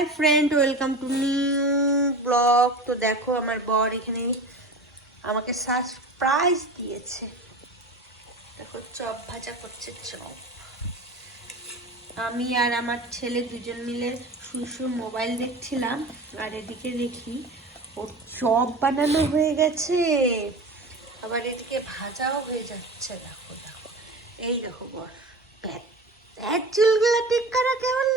Hi friend, welcome to new blog. তো দেখো, আমার বর এখানে আমাকে সারপ্রাইজ দিয়েছে। দেখো, চপ ভাজা করছে, চপ। আমি আর আমার ছেলে দুজন মিলে শুয়ে মোবাইল দেখছিলাম, আর এদিকে দেখি ও চপ বানানো হয়ে গেছে। আবার এদিকে ভাজাও হয়ে যাচ্ছে, দেখো দেখো। এই দেখো বর। প্যাট চুলগুলো ঠিক করা, কেমন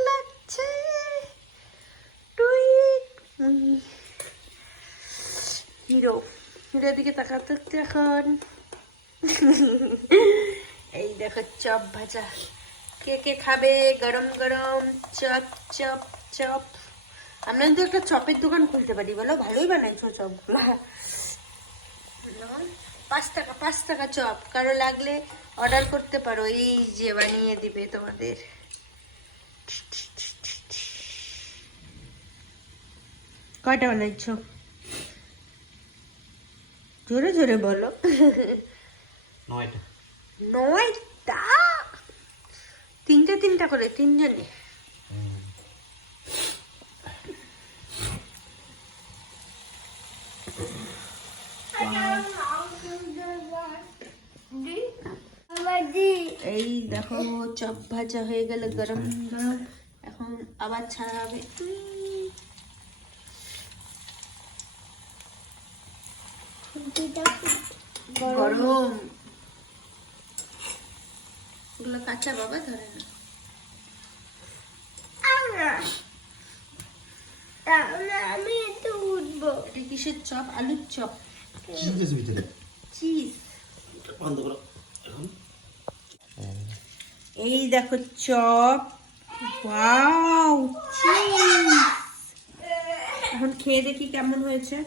হিরো। হিরো দিকে তাকাতে এখন। এই দেখো চপ ভাজা। কে কে খাবে? গরম গরম, চপ চপ চপ। আমরা কিন্তু একটা চপের দোকান খুলতে পারি, বলো? ভালোই বানাইছো চপগুলা পাঁচ টাকা পাঁচ টাকা চপ। কারও লাগলে অর্ডার করতে পারো। এই যে বানিয়ে দিবে তোমাদের। কয়টা বানাইছো? জোরে জোরে বলো। নয়টা। নয়টা? তিনটে তিনটা করে তিনজনে। এই দেখো চপ ভাজা হয়ে গেলে গরম গরম। এখন আবার ছাড়া হবে। গরম। এগুলো কাঁচা বাবা ধরে না। তাহলে আমি একটু উঠবো। এটা কিসের চপ? আলুর চপ। কি দিয়েছে ভিতরে। চিজ বন্ধ করো। এখন। এই দেখো চপ। ওয়াও চিজ এখন খেয়ে দেখি কেমন হয়েছে।